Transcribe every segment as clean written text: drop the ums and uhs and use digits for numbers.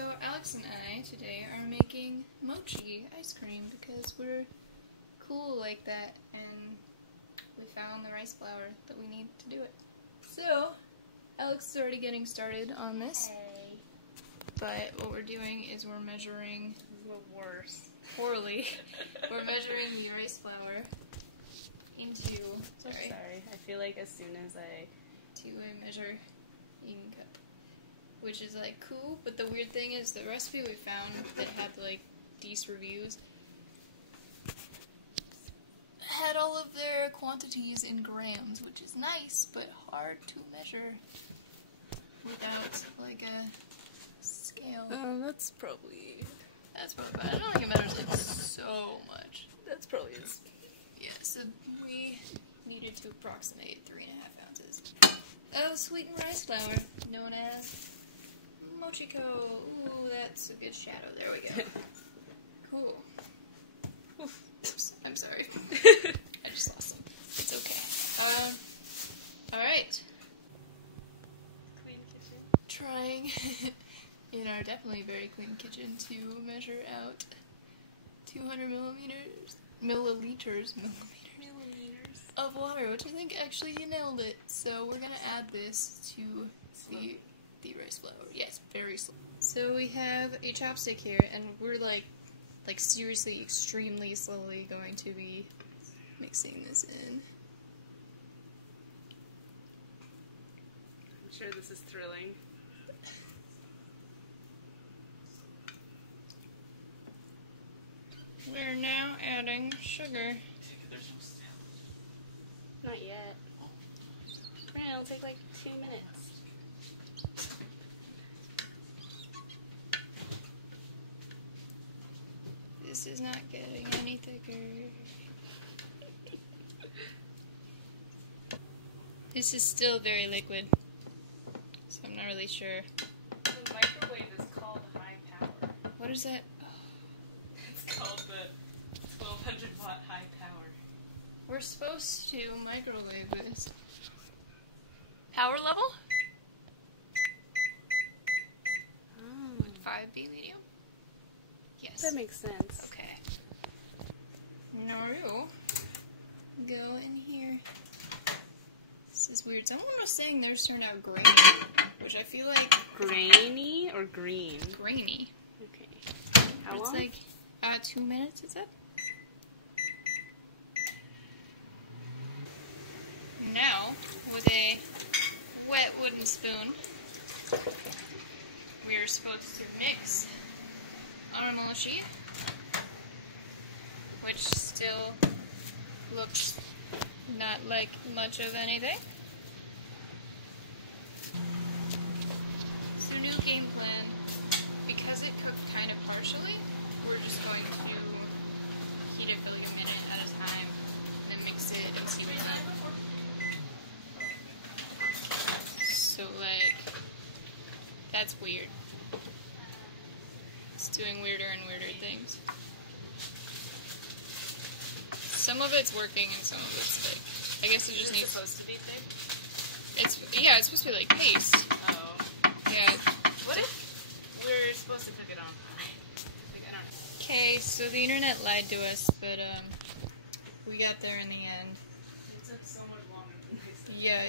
So Alex and I today are making mochi ice cream because we're cool like that and we found the rice flour that we need to do it. So Alex is already getting started on this, but what we're doing is we're measuring poorly. We're measuring the rice flour into Sorry, I feel like as soon as I measure eating cup. Which is like cool, but the weird thing is the recipe we found that had like these reviews had all of their quantities in grams, which is nice, but hard to measure without like a scale. that's probably But I don't think it matters like so much. That's probably it. Yeah, so we needed to approximate 3.5 ounces of sweetened rice flour, known as Mochi. Ooh, that's a good shadow. There we go. Cool. Oops, I'm sorry. I just lost them. It's okay. Alright. Clean kitchen. Trying in our definitely very clean kitchen to measure out 200 milliliters of water, which I think actually you nailed it. So we're gonna add this to the rice flour. Yes, very slow. So we have a chopstick here, and we're like seriously extremely slowly going to be mixing this in. I'm sure this is thrilling. We're now adding sugar. Not yet. Man, it'll take like 2 minutes. This is not getting any thicker. This is still very liquid, so I'm not really sure. The microwave is called high power. What is that? It's called the 1200 watt high power. We're supposed to microwave this. Power level? Would 5 be medium? Yes. That makes sense. Okay. Now go in here. This is weird. Someone was saying theirs turned out grainy, which I feel like... Grainy or green? Grainy. Okay. How long? It's like 2 minutes, is it? Now, with a wet wooden spoon, we are supposed to mix our mochi, which still looks not like much of anything. So new game plan, because it cooked kind of partially, we're just going to heat it for like a minute at a time, then mix it and see what happens. So like, that's weird. It's doing weirder and weirder things. Some of it's working and some of it's like, I guess it just needs... supposed to be thick? It's supposed to be like paste. Oh. Yeah. What if we're supposed to cook it on high? Like, I don't know. Okay, so the internet lied to us, but we got there in the end. It took so much longer than they said. Yeah,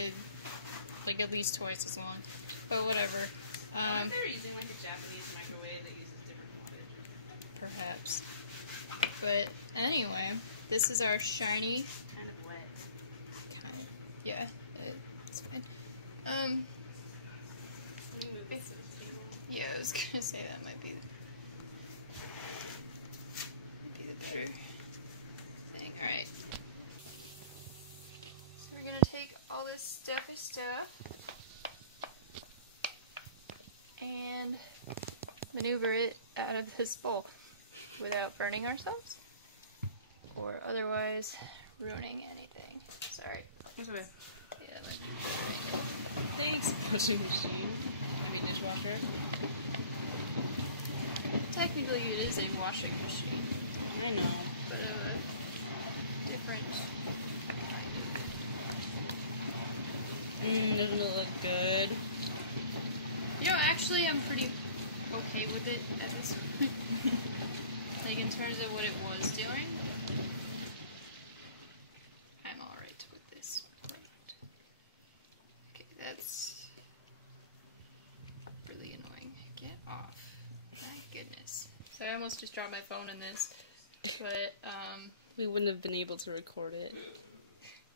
like at least twice as long. But whatever. I wonder if they're using like a Japanese microwave that uses different wattage. Perhaps. But anyway, this is our shiny... Kind of wet. Yeah, it's fine. Let me move this to the table. Yeah, I was gonna say that might be the better thing. Alright. So we're gonna take all this stuffy stuff and maneuver it out of this bowl without burning ourselves or otherwise ruining anything. Sorry. That's okay. Yeah, that might be better. Thanks. Washing machine. I mean dishwasher. Technically it is a washing machine, I know. but of a different kind of... Doesn't it look good? You know, actually I'm pretty okay with with it at this point. Like, in terms of what it was doing, I'm alright with this product. Okay, that's really annoying. Get off. My goodness. So I almost just dropped my phone in this, but, we wouldn't have been able to record it.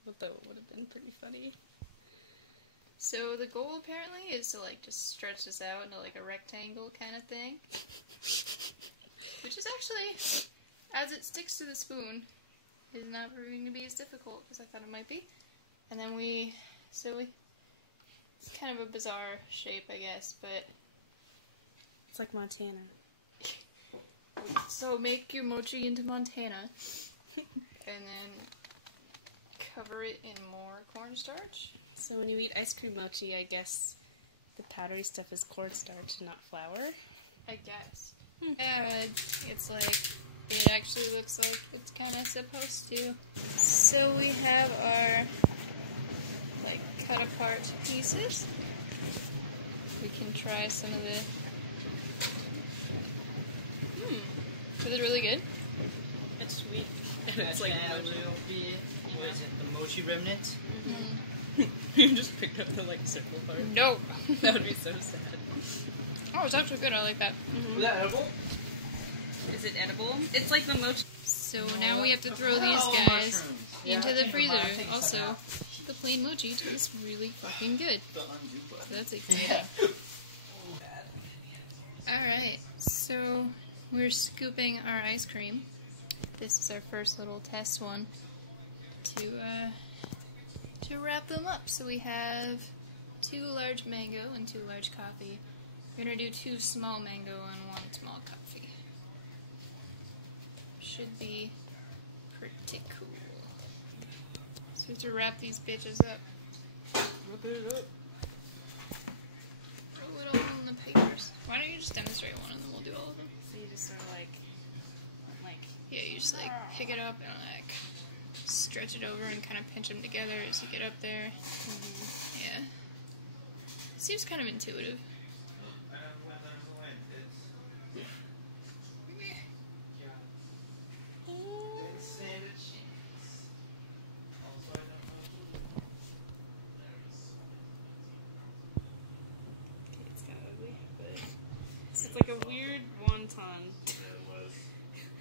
Although it would have been pretty funny. So the goal apparently is to like just stretch this out into like a rectangle kind of thing. Which is actually, as it sticks to the spoon, is not proving to be as difficult as I thought it might be. And then it's kind of a bizarre shape, I guess, but... It's like Montana. So make your mochi into Montana, and then cover it in more cornstarch. So when you eat ice cream mochi, I guess the powdery stuff is cornstarch and not flour? I guess. Yeah, it's like, it actually looks like it's kind of supposed to. So we have our, like, cut apart pieces. We can try some of the... Was it really good? It's sweet. It's like mochi. What is it? The mochi remnants? Mm-hmm. You just picked up the like circle part. No. That would be so sad. Oh, it's actually good. I like that. Was that edible? Is it edible? It's like the mochi. So now we have to throw these guys into the freezer. Also, the plain mochi tastes really fucking good. So that's exciting. Alright, so we're scooping our ice cream. This is our first little test one to wrap them up. So we have 2 large mango and 2 large coffee. We're gonna do 2 small mango and 1 small coffee. Should be pretty cool. So we have to wrap these bitches up. Rip it up. Throw it all in the papers. Why don't you just demonstrate one and then we'll do all of them? So you just sort of like Yeah, you just like pick it up and like stretch it over and kind of pinch them together as you get up there. Yeah. It seems kind of intuitive. it's kind of ugly, but it's like a weird wonton.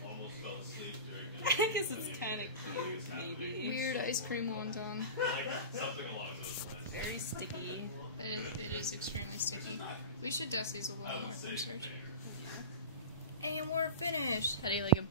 Almost fell asleep during I guess it's kind of cute, maybe. Weird ice cream wonton. like something along those lines. Very sticky. It is extremely sticky. We should dust these a little more. Say fair. And we're finished. How do you like them?